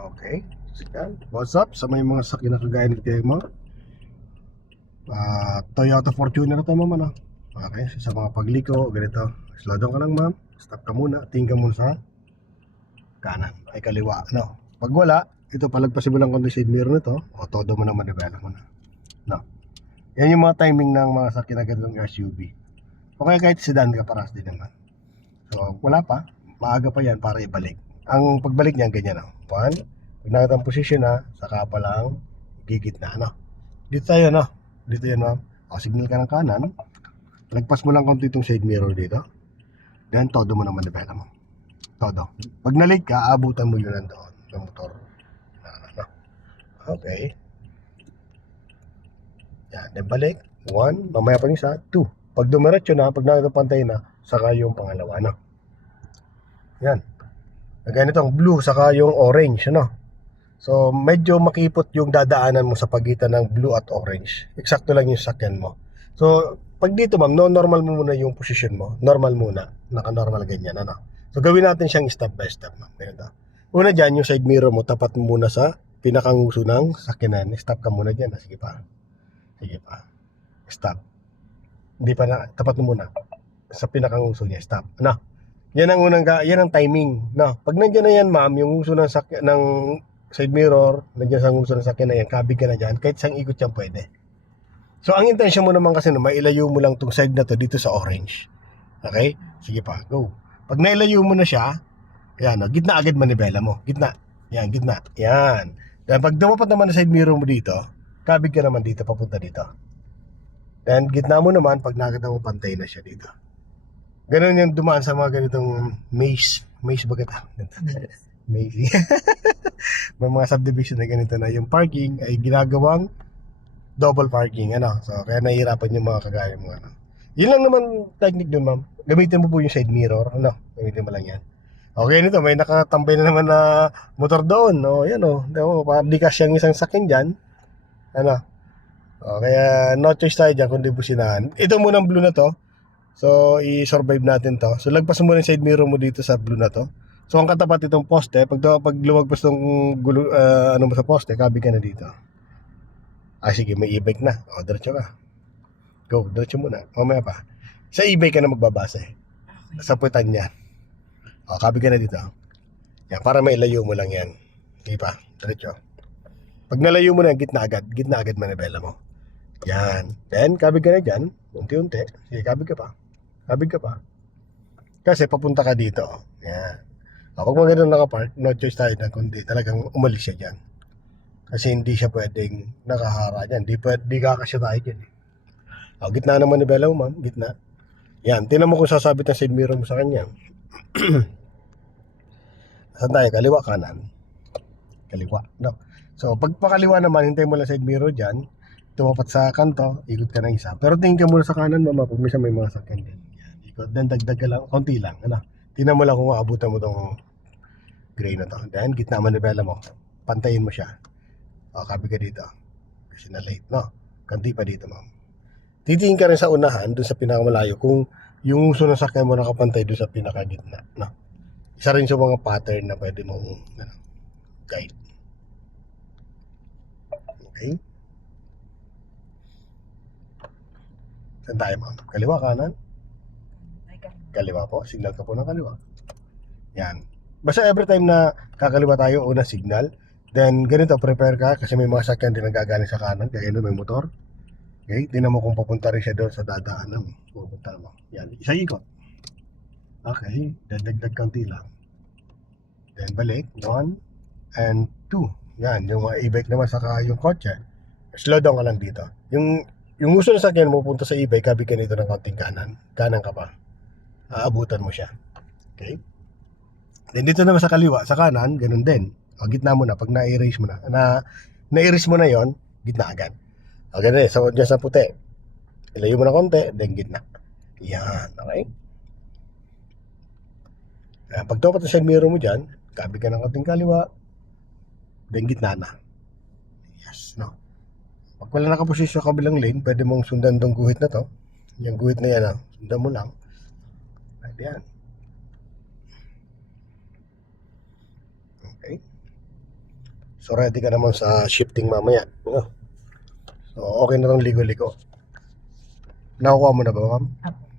Okay. Yan. What's up sa may mga sakyan na kagaya nito kayo mga Toyota Fortuner to ma'am, ano? Okay, sa mga pagliko, ganito. Slow down ka lang ma'am. Stop ka muna. Tingin ka muna sa kanan. Ay kaliwa, no? Pag wala, ito palagpasin mo lang konti side mirror nito. O, todo mo naman develop mo na. No? Yan yung mga timing ng mga sakyan na ganitong SUV. Okay, kahit sedan ka paras din naman. So, wala pa. Maaga pa yan para ibalik. Ang pagbalik niya, ganyan, no? One, pag nakita ang position na, saka pa lang gigit na, no? Dito tayo, no? Dito yan, ma'am. O, signal ka ng kanan. Lagpas mo lang konti itong side mirror dito. Then, todo mo naman nabela mo. Todo. Pag na-late ka, aabutan mo yun nandoon sa motor. No? Okay. Yan. Then, balik. One. Mamaya pa yung isa. Two. Pag dumiretso na, pag nakita pantay na, saka yung pangalawa, no? Yan. Ganito ang blue, saka yung orange, no? So, medyo makipot yung dadaanan mo sa pagitan ng blue at orange. Eksakto lang yung sakyan mo. So, pag dito ma'am, no, normal mo muna yung position mo. Normal muna. Naka-normal ganyan, ano? So, gawin natin siyang step by step, ma'am. Ganito. Una dyan, yung side mirror mo, tapat mo muna sa pinakanguso ng sakyanan. Stop ka muna dyan. Sige pa. Sige pa. Stop. Hindi pa na, tapat mo muna. Sa pinakanguso niya, stop. Ano? Yan ang yan ang timing, no? Pag nandiyan na yan, ma'am, yung uso ng side mirror, nandiyan sa uso ng sakyan na yan, kabig ka na dyan, kahit isang ikot yan pwede. So, ang intention mo naman kasi, no, mailayo mo lang tong side na to dito sa orange. Okay? Sige pa, go. Pag nailayo mo na siya, yan, no, gitna agad manibela mo. Gitna. Yan, gitna. Yan. Then, pag dumapat naman na side mirror mo dito, kabig ka naman dito, papunta dito. Then, gitna mo naman, pag nakita mo, pantay na siya dito. Ganun yung dumaan sa mga ganitong maze. Maze ba kita? Maze. May mga subdivision na ganito na yung parking ay ginagawang double parking, ano. So, kaya nahihirapan yung mga kagaya mo, ano. Yun lang naman technique dun, ma'am. Gamitin mo po yung side mirror, ano. Gamitin mo lang yan. Okay, nito, may nakatambay na naman na motor doon, no. Yan, oh. Di kasi yung isang sakin dyan. Ano. O, kaya no choice tayo dyan kundi businahan. Ito munang blue na to. So, i-survive natin to. So, lagpas mo yung side mirror mo dito sa blue na to. So, ang katapat itong poste, pag lumagpas itong ano mo sa poste, kabig ka na dito. Sige, may e-bike na. O, diretso ka. Go, diretso muna. Mamaya pa. Sa e-bike ka na magbabase. Sa puwitan niya. O, kabig ka na dito. Yan, para mailayo mo lang yan. Hindi pa, diretso. Pag nalayo mo na, gitna agad manibela mo. Yan. Then, kabig ka na dyan. Unti-unti. Sige, kabig ka pa. Kabig ka pa. Kasi papunta ka dito. Yan. Pag mga ganun nakapark, no choice tayo na kundi talagang umalis siya dyan. Kasi hindi siya pwedeng nakahara dyan. Di kakasya tayo dyan. Gitna naman ni Bella mo, ma'am. Gitna. Yan. Tinan mo kung sasabit ang side mirror mo sa kanya. Saan tayo? Kaliwa, kanan. Kaliwa. No. So, pag pakaliwa naman, hintay mo lang side mirror dyan. Tumapat sa kanto, ikot ka ng isa. Pero tingin ka muna sa kanan, mama, pag may mga sakyan din. Yan, ikot. Then dagdag ka lang, konti lang. Ano? Tingnan mo lang kung aabutan mo tong gray na to. Then, gitna manibela mo. Pantayin mo siya. Kabig ka dito. Kasi na late, no? Kanti pa dito, ma'am. Titingin ka rin sa unahan, dun sa pinakamalayo, kung yung uso ng sakyan mo nakapantay dun sa pinakagitna, no? Isa rin sa mga pattern na pwede mong guide. Okay? Saan tayo, ma'am? Kaliwa, kanan? Kaliwa po. Signal ka po ng kaliwa. Yan. Basta every time na kakaliwa tayo, una signal. Then, ganito, prepare ka kasi may mga sakyan din nagagaling sa kanan. Kaya may motor. Okay? Tingnan mo kung papunta rin siya doon sa dadaanan mo. Pupunta mo. Yan. Isa ikot. Okay. Then, dagdag kaunti lang. Then, balik. 1 and 2. Yan. Yung mga e-bike naman saka yung kotse. Slow down ka lang dito. Yung uso ng sakyan mo punta sa e-bike, kabig ka nito ng kaunting kanan. Kanan ka pa. Aabutan mo siya. Okay? Then dito naman sa kaliwa, sa kanan, ganun din. Gitna mo na, pag na-erase mo na. Na-erase mo na yon, gitna agad. Ganun eh, so dyan sa puti. Ilayo mo na konti, then gitna. Yan, okay? Pag dapat sa side mirror mo dyan, kabig ka ng kaunting kaliwa, then gitna na. Yes, no? Pag wala nakaposisyon sa kabilang lane, pwede mong sundan tong guhit na to. Yung guhit na yan, sundan mo lang. Pwede yan. Okay. So, ready ka naman sa shifting mamaya. No? So, okay na tong ligo-ligo. Nakukuha mo na ba, ma'am? Apo.